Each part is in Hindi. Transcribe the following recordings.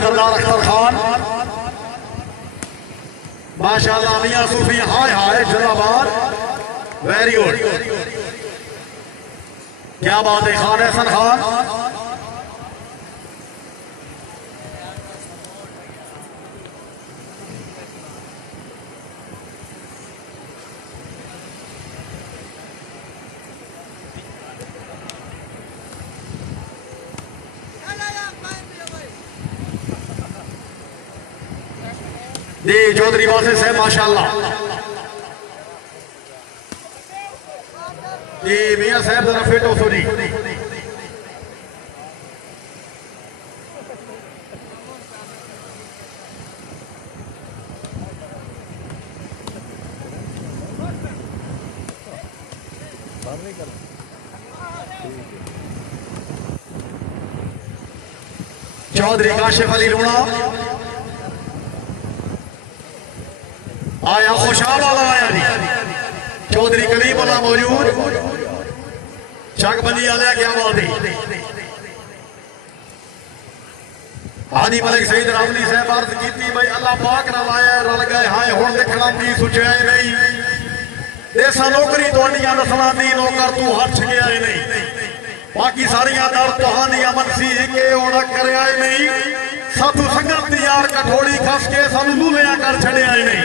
सरदार अख्तर खान माशाल्लाह मियां सूफी हाय हाय जिंदाबाद वेरी गुड क्या बात है खान एहसन खान जी चौधरी वासिफ साहब माशाल्लाह जी मियां साहब जरा फिट हो जी चौधरी काशिफ अली लूणा आया खुशहाल वाला आया जी चौधरी कलीम वाला मौजूद चकबंदी वाले क्या बात है हाजी मलिक सईद रामली साहब अर्ज की भाई अल्लाह पाक ना लाया रल गए हाय हुण देखना भी सोचा नहीं देसा नौकरी तुहाडियां नस्लां दी नौकर तू हट गया नहीं बाकी सारियां दर तुहाडियां मनसी के होना करया नहीं साधु संगत यार कठोड़ी खस के सानू लूलिया कर छड़िया नहीं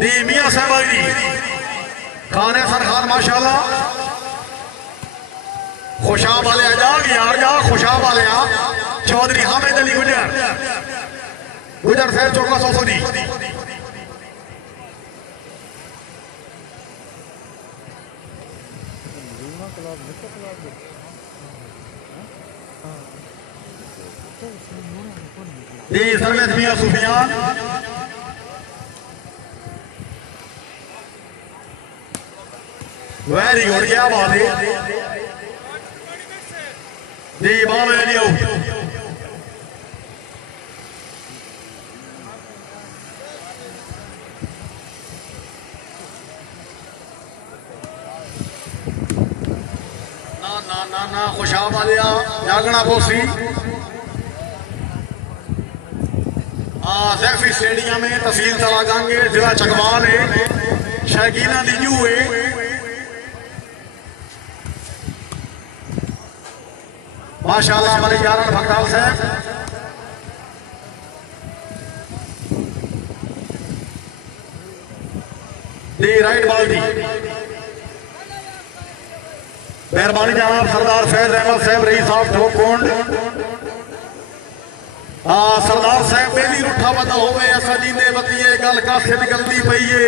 दी मियां साहब जी खान एहसन खान माशाल्लाह खुशा वाले जाग यार जा खुशा वाले चौधरी हामिद अली गुजर गुजर साहब चौका 100 दी जी सरवेद मियां सुफियान वेरी गुड क्या बात है जी बाल ना खुशा वाले जागना पोसी सैफी स्टेडियम में तहसील तलागंगे जिला चकवाल है शकीना दी जू है माशाल्लाह मलिक यारन भगताल साहब दी राइट बॉल दी मेहरबानी जनाब सरदार फैज अहमद साहब रईस साहब ठोकुंड सरदार साहब बेली रुठा बदा होवे ऐसा जींदे बतिए गल कासे निकलती पई है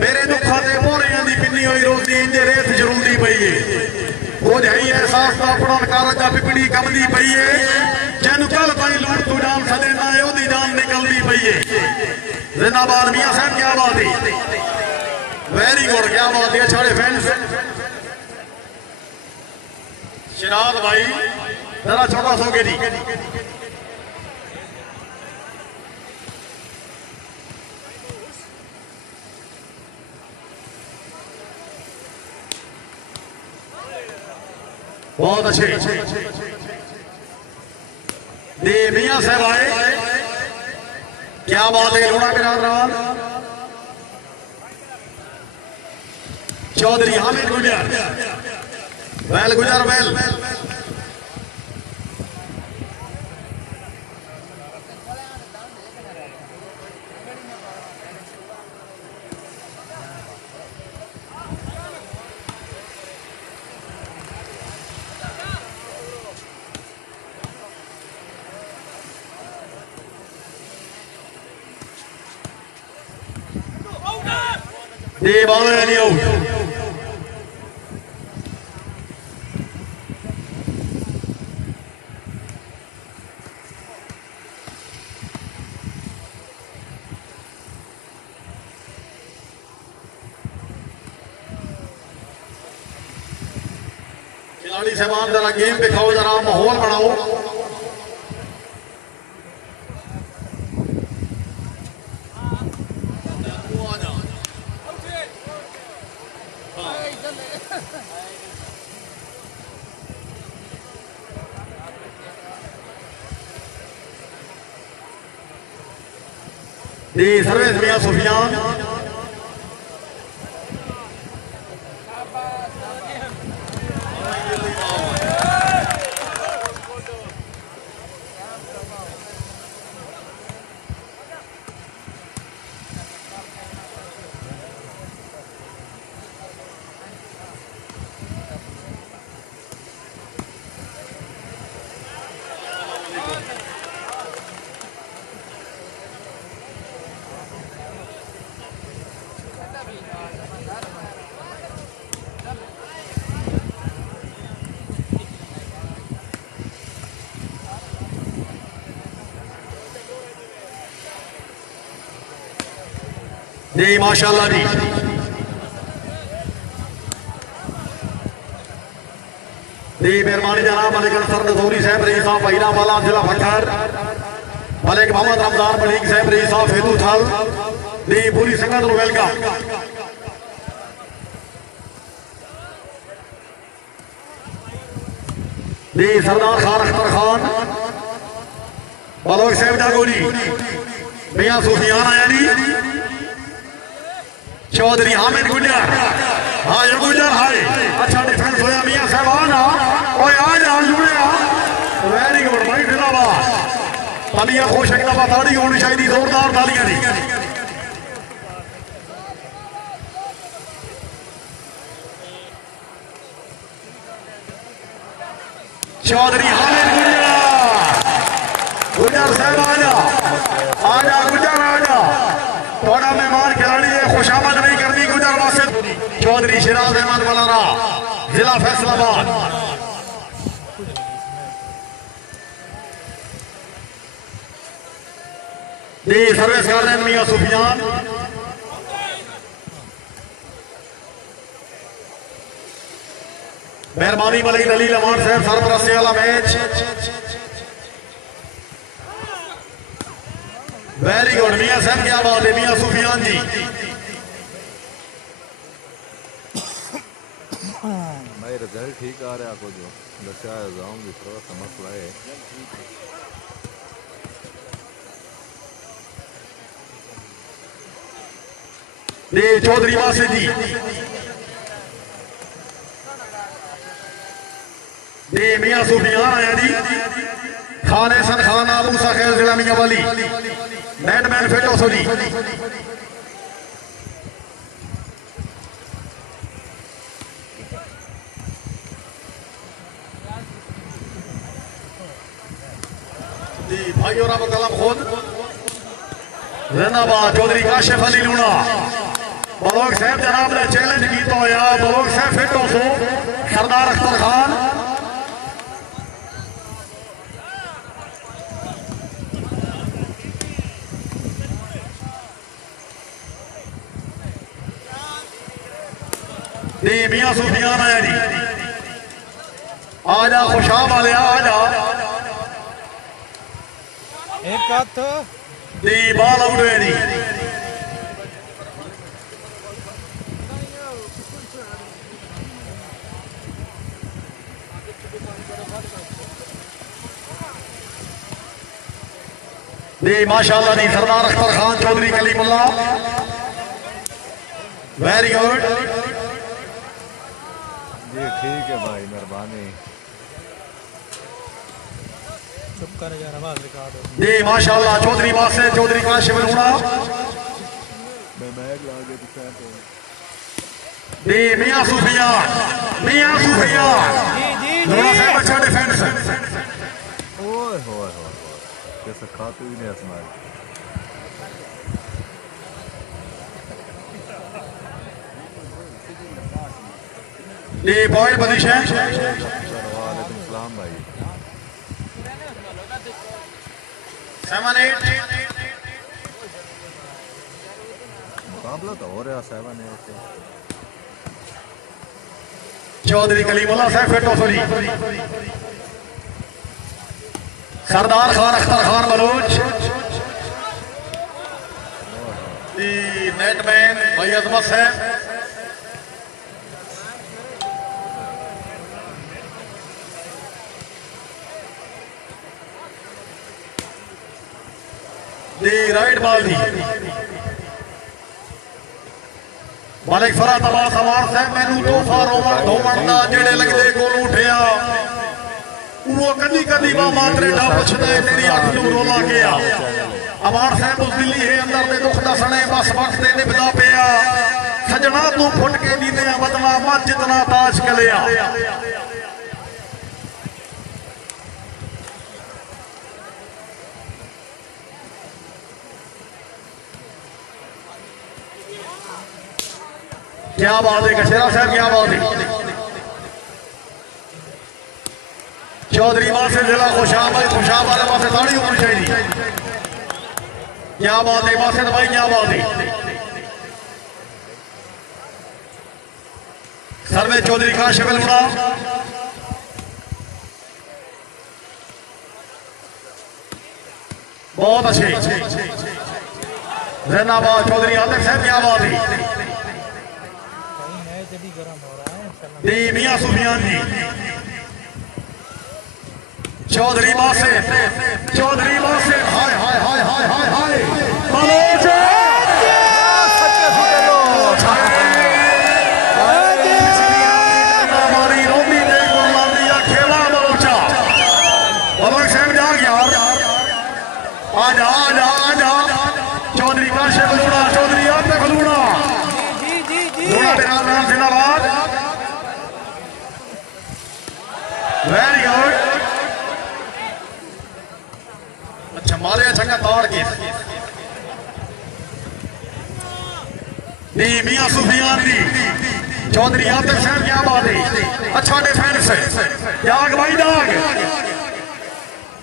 मेरे दुखा दे मोरियां दी पिन्नी होई रोंदी इंजे रेत जरूंदी पई है कुछ है एहसास का अपना कारजा पिपड़ी कमदी पई है जैन कल ताई लूट तू जान सदेना है ओदी जान निकलती पई है जिंदाबाद मियां साहब क्या बात है वेरी गुड क्या बात है सारे फैंस शिराज भाई जरा छोटा सो के जी बहुत अच्छे दे मियां साहब आए क्या बात है लूणा बिरादरान चौधरी हामिद गुजर वेल गुजर वेल दे बॉल नहीं आउट खिलाड़ी साहबान जरा गेम दिखाओ, जरा माहौल बनाओ। दी सर्विस मियां सुफियान, जी माशाल्लाह जी। जी मेहरबानी जनाब मलिक अंसर नजूरी साहब रईस साहब पहिला वाला जिला फखर, मलिक मोहम्मद रमजान मलिक साहब रईस साहब फेदू थल। जी पूरी संगत को वेलकम। जी सरदार खान अख्तर खान बलोच साहब जागोरी मियां सुफियान आया जी। चौधरी हामिद गुजर, हाँ ये गुजर हाय, अच्छा डिफेंस होया मियां साहबान ओए आ जा जुड़िया, वेरी गुड भाई जिंदाबाद। तालियां खुश एक दफा ताड़ी होनी चाहिए, जोरदार तालियां दी। चौधरी हामिद गुजर, गुजर साहब आजा आजा गुजर आजा, थोड़ा मेहमान खिलाड़ी है, खुशामद नहीं करनी गुजर वासिद। चौधरी शिराज अहमद मलारा जिला फैसलाबाद। जी सर्विस कर रहे हैं मियां सुफियान। मेहरबानी मलिक अली लमान साहब सरपरस्ती वाला मैच, वेरी गुड मियां साहब, क्या बात है मियां सुफियान जी। भाई रिजल्ट ठीक आ रहा है, आपको जो दशा जाऊंगी थोड़ा सा मसला है। जी चौधरी वासिद जी, जी मियां सुफियान आया जी। खान एहसन खान आबू साखेल जिला मियां वाली, बैटमैन फिट हो जी। जी भाई और अब कलम खुद जिंदाबाद। चौधरी काशिफ अली लूना बलोच साहब जनाब ने चैलेंज किया होया, बलोच साहब फिट हो सो। सरदार अख्तर खान, जी मियां सुफियान आया जी। आजा खुशाब वाले आजा, एक हाथ जी बाल आउट है जी। जी माशाल्लाह जी सरदार अख्तर खान चौधरी कलीमुल्लाह, वेरी गुड जी ठीक है भाई, मेहरबानी। चुप कर यार, आवाज रिकॉर्ड हो। जी माशाल्लाह चौधरी वासे चौधरी काशिफ लूना, मैं मैच लागे दिखा तो जी मियां सुफियान लूना साहब अच्छा डिफेंस। ओए होए होए जैसे खाते ही नहीं आसमान। जी बॉय बदिश है। वालेकुम सलाम भाई। 7-8 मुकाबला तो हो रहा 7-8। चौधरी कलीमुल्लाह साहब फेटो सोरी सरदार खान अख्तर खान बलोच नेटमैन भाई अजमत साहब दी राइट बॉल दी मालिक फरात अब्बास अवार साहब मैनू तोहफा रोमन धोमन दा जेड़े लगदे कोल उठिया वो कदी कदी वा मातरे दा पुछदा है तेरी अख नू रोला गया अवार साहब उस दिल्ली है अंदर दे दुख दा सने बस वक्त दे निभदा पिया सजना तू फुट के दीने बदला मत जितना ताज कलिया क्या बात है कशेरा साहब क्या बात है चौधरी बात से जिला खुशाब वाले पास साड़ी होनी चाहिए क्या बात है बासित भाई क्या बात है सर्वे चौधरी का शिविल उड़ा बहुत अच्छे जैनाबाद चौधरी आतिफ साहब क्या बात है दी मियां सुफियान जी चौधरी बासे हाय हाय हाय हाय हाय हाय बलोच हमारी रोमी ने गुला दिया खेला बलोचा बलोच साहब जा यार आजा आजा आजा चौधरी काशे बलूड़ा चौधरी आते बलूड़ा लूड़ा बिहार नाम जिंदाबाद वेरी गुड अच्छा मारे चंगा तोड़ के दी मियां सुफियान दी चौधरी आतिफ साहब क्या बात है अच्छा डिफेंस है जाग भाई जाग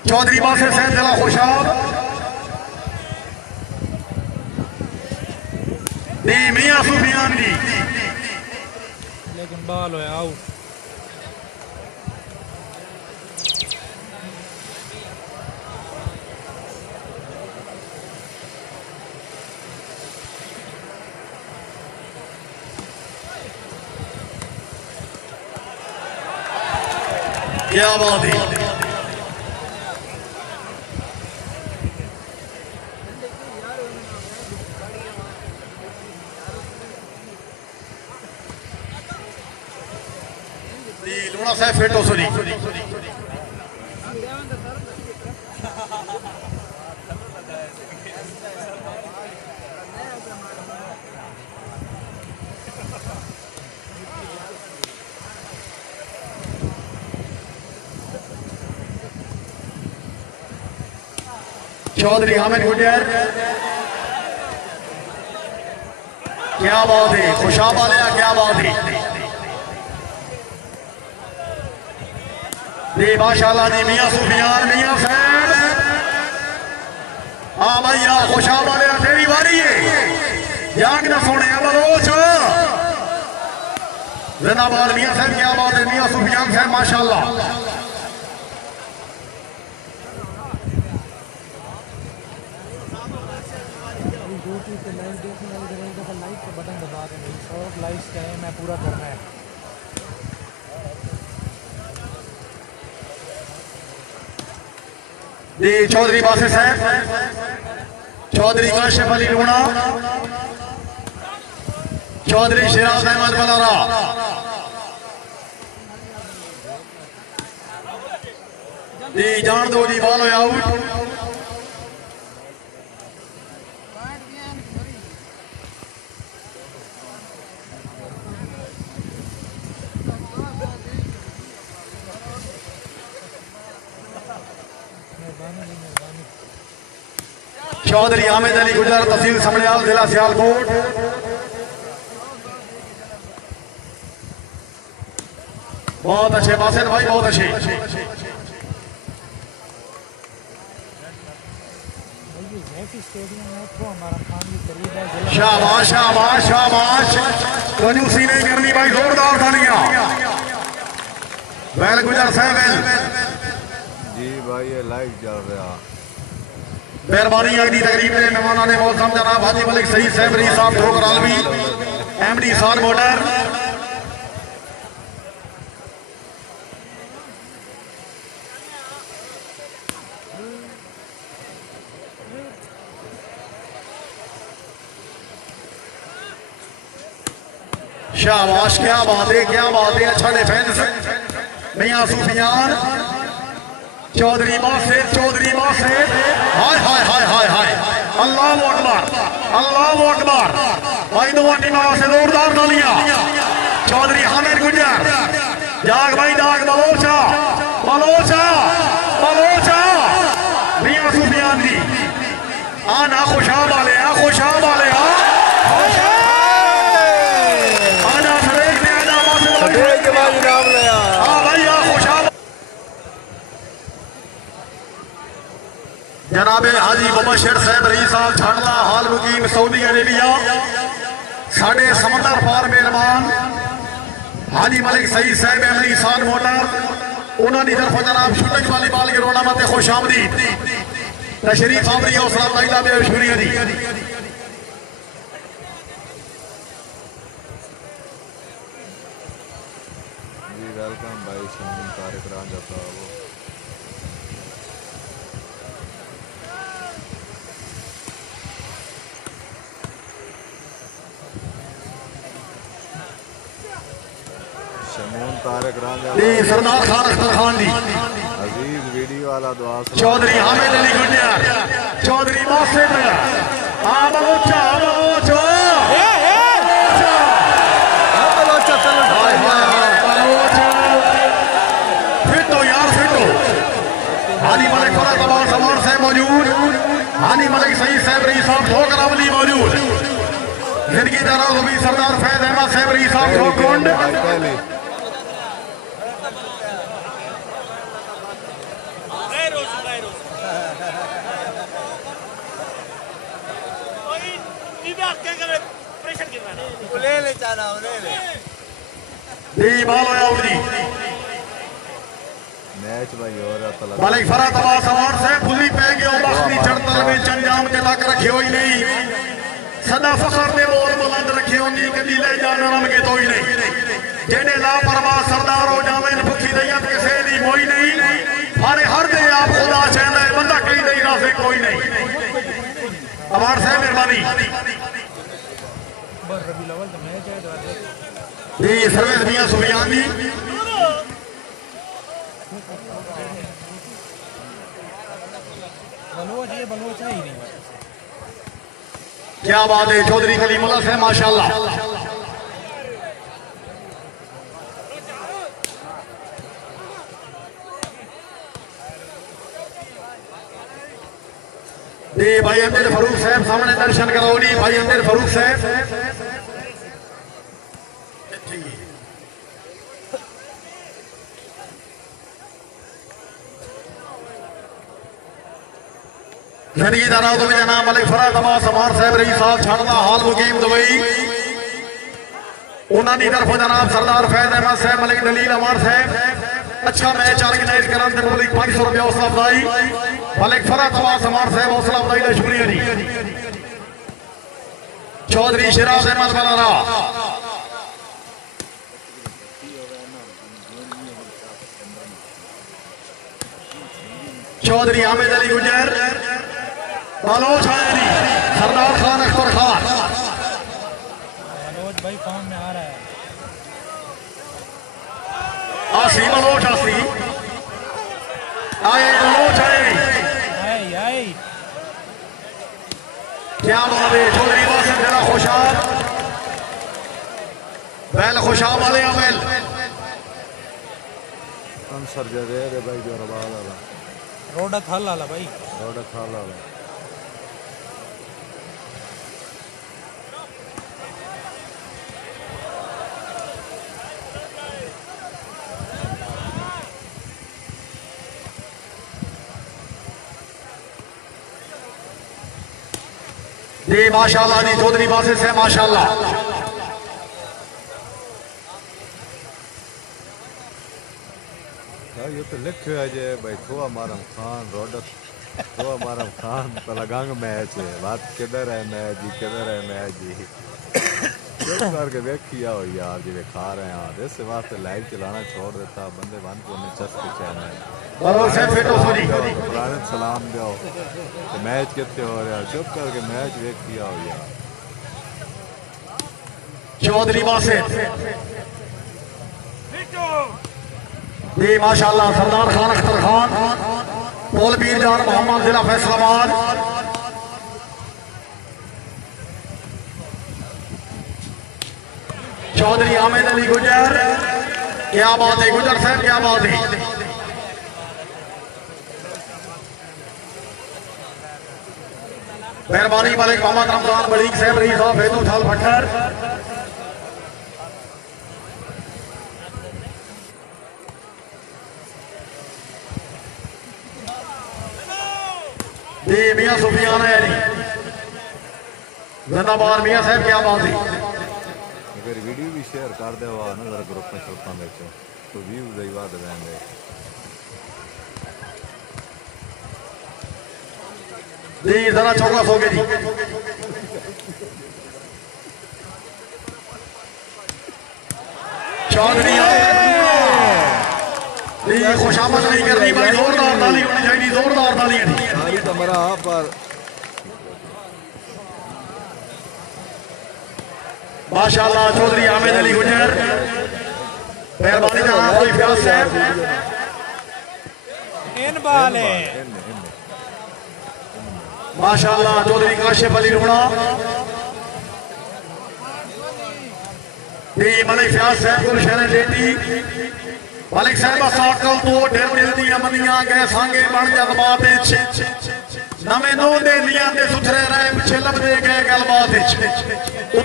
चौधरी बासिर साहब जिला खुशाब दी मियां सुफियान दी लेकिन बाल होया आउट क्या बात है लूणा साहब फेटो सोरी चौधरी हामिद गुडियर क्या बात है खुशाब वाले क्या बात है दी माशाल्लाह दी मियां सुफियान मियां फैन हाँ भैया खुशाब वाले तेरी बारी है जाग ना सोने बलोच जिंदाबाद मियां साहब क्या बात है मियां सुफियान साहब माशाल्लाह बटन दबा दें और लाइक करें मैं पूरा करना है दी चौधरी बासिर साहब चौधरी काशिफ अली लूणा चौधरी शिराज अहमद बलारा दी जान दो दी बॉल आउट चौधरी हामिद अली गुजर तहसील समड़ियाल जिला सियालकोट बहुत अच्छे बासित भाई बहुत अच्छे शाबाश शाबाश शाबाश तो उसी ने करनी भाई जोरदार तालियां वेल गुजर साहब जी भाई ये लाइव चल रहा। मेहरबानी अगली तकरीब में मेहमाना ने मौसम जनाब हाजी मलिक सईद साहब रईस साहब ठोकर आलमी एमडी साल मोटर शाबाश क्या बात है अच्छा डिफेंस मियां सुफियान चौधरी बासित हाय हाय हाय हाय हाय अल्लाहु अकबर भाई दोनों टीमों से जोरदार तालियां चौधरी हामिद गुजर जाग भाई जाग बलोचा मियां सुफियान जी आना खुशाब वाले जनाबे हाजी मुबशर साहब रईस साहब छाणला हाल मुकीम सऊदी अरेबिया साढ़े समंदर पार मेहमान हाजी मलिक सईद साहब एमडी सान मोटर उन्होंने तरफों जनाब शूटिंग वाली बाल के रोना मत खुश आमदीद तशरीफ आवरी हौसला अफजाई में शुक्रिया दी वेलकम भाई शमीम तारिक रांझा साहब। तारक रांझा सरदार खान अख्तर खान जी अजीज वीडियो वाला दुआ चौधरी हामिद अली गुंडियार चौधरी बासित फिटो हाजी मलिक समान साहब मौजूद हाजी मलिक सईद साहब रईस साहब ठोकर अवली मौजूद जिंदगी दराज भी सरदार फैज अहमद साहब रईस साहब ठोकुंड मैच भाई हो रहा था मलिक फरा तबास अवार्ड से खुली पै गया बख्ती चढ़तल में चंजाम के तक रखे हुई नहीं सदा फखर ने मोर बुलंद रखे होनी कदी ले जाना रम के तो ही नहीं जेने लापरवाह सरदार हो जावे भुखी दैयत किसे दी मोई नहीं हर दे आप खुदा चाहता है बंदा कहीं नहीं राफे कोई नहीं अवार्ड से मेहरबानी जी सर्विस मियां सुफियान जी क्या बात है चौधरी कलीमुल्लाह से माशाल्लाह जी भाई अमीर फरूक साहब सामने दर्शन कराओ भाई अमीर फरूक साहब जिंदगी दराज में जनाब मलिक फराज अब्बास अमार साहब रईस साहब छाणला हाल मुकीम दुबई उन्होंने तरफों जनाब सरदार फैज अहमद साहब मलिक दलील अमार साहब अच्छा मैच ऑर्गेनाइज कराने पब्लिक 500 रुपया हौसला अफजाई मलिक फराज अब्बास अमार साहब हौसला अफजाई का शुक्रिया जी चौधरी शिराज अहमद बनारा चौधरी हामिद अली गुजर बलोच सरदार खान अख्तर खान बलोच भाई फॉर्म में आ रहा है आसी बलोच आए बलोच आए क्या बात है चौधरी वासिफ जरा खुशाब बैल खुशाब वाले अमेल अंसर जगह भाई जो रबाल वाला रोड़ा थाल वाला भाई रोड़ा थाल वाला जी माशाल्लाह जी चौधरी बासित से माशाल्लाह ये तो लिखे है जे भाई थोआ मारम खान रोडक थोआ मारम खान तो लगांग मैच है बात किधर है मैच जी किधर है मैच जी चुप करके देखी आओ यार जी खा रहे हैं यार इस वास्ते लाइव चलाना छोड़ देता बंदे वन को ने चस्के चैनल पुराने सलाम दो तो मैच कितने हो रहा चुप करके मैच देखी आओ यार चौधरी बासित जी माशाल्लाह सरदार खान अख्तर खान पोलबीर जान मोहम्मद जिला फैसलाबाद चौधरी आमिद अली गुजर क्या बात है गुजर साहब क्या बात है मेहरबानी मलिक मोहम्मद रमजान बड़ीक साहब रईस साहब हेतु ठाल भट्टर जी मियां सुफियान है जी जिंदाबाद मियां साहब क्या बात है अगर वीडियो भी शेयर कर दे हुआ ना जरा ग्रुप में शल्पा में तो व्यूज ही बात रहेंगे जी जरा चौका सोगे जी चौधरी खुशामद नहीं करनी भाई जोरदार ताली होनी चाहिए जोरदार ताली सारी तो मेरा पर माशाल्लाह चौधरी आमिद अली गुजर मेहरबानी जनाब कोई फ्याज साहब इन बाल है माशाल्लाह चौधरी काशिफ अली रुमड़ा जी मलिक फ्याज साहब गुलशन जेटी मलिक साहब साकल तो ढेर दिल दी मनियां गए सांगे बन जज्बात नवे नो दे लियां दे सुथरे रहे पिछे लभदे गए गलबात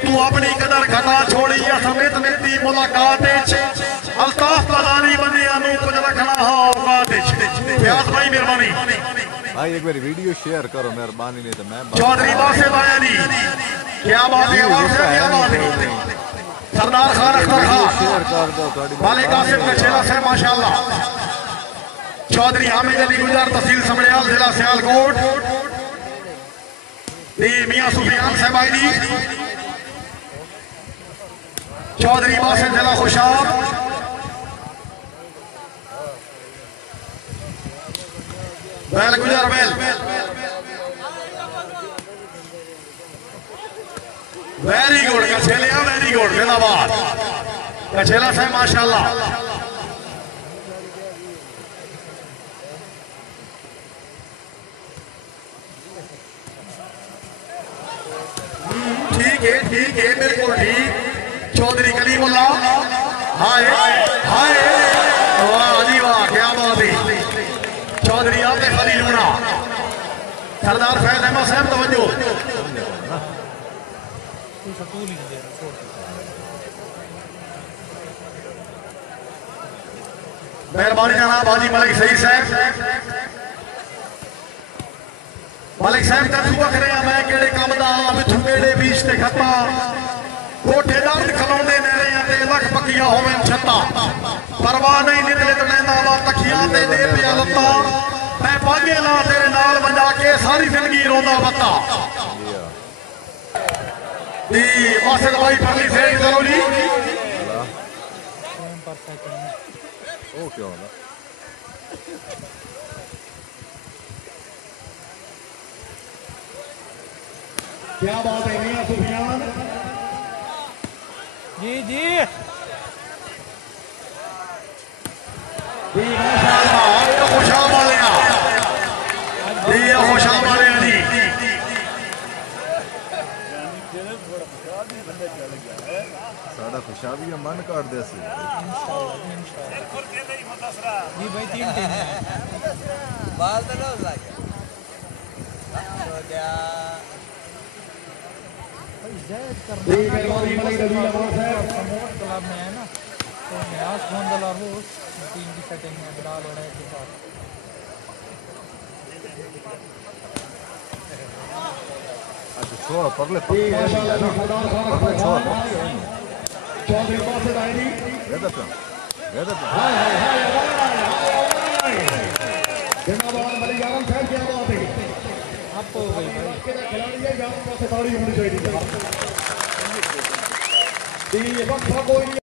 तू अपनी कदर घटा छोड़ी समेत मिलती मुलाकात अल्ताफ लगानी बंदियां नु कुछ रखना हा औकात फ्याज भाई मेहरबानी भाई एक बार वीडियो शेयर करो मेहरबानी नहीं तो मैं चौधरी बासित आयली क्या बात है क्या बात है सरदार खान अख्तर खान मालिक आसिफ का चेला से माशाल्लाह चौधरी हामिद अली गुजर तहसील समड़ियाल जिला सियालकोट मियां सुफियान साहबानी चौधरी बासित जिला खुशाब बैल गुजर बैल वेरी गुड कछेलिया वेरी गुड जिंदाबाद कछेला साहब माशाल्लाह ठीक है बिल्कुल ठीक चौधरी कलीमुल्लाह हाय हाय वाह जी वाह क्या बात है चौधरी आपने खलील बना सरदार फैज अहमद साहब तवज्जो मेहरबानी जनाब हाजी मलिक सही साहब मलिक साहब का सुबह करे मैं केड़े काम दा मिठू केड़े बीच ते खपा कोठे दर्द खलोंदे मेरे ते लख पक्कियां होवें छत्ता परवाह नहीं निकले तो लेंदा वा तखियां ते दे पिया लत्ता मैं पागे ला तेरे नाल बजा के सारी जिंदगी रोंदा बत्ता जी वासिद भाई फरली से जरूरी ओ क्या होगा क्या बात है मियां सुफियान जी जी माशाल्लाह आपको खुशाब वाले जी खुशाब वाले जी साड़ा खुशाबी मन काट दे सी जी भाई तीन टीम है बाल तो ना हो गया प्रमोट क्लब में है ना तो न्यास गोंदल और वो टीम की सेटिंग है बिलाल और के साथ अच्छा छोड़ पगले पगले छोड़ चौधरी बासित आयली वेदर पे जिंदाबाद मलिक आलम साहब, क्या बात है। अब हो गई भाई। खिलाड़ी है, यहाँ पर ताड़ी होनी चाहिए। वक्त कोई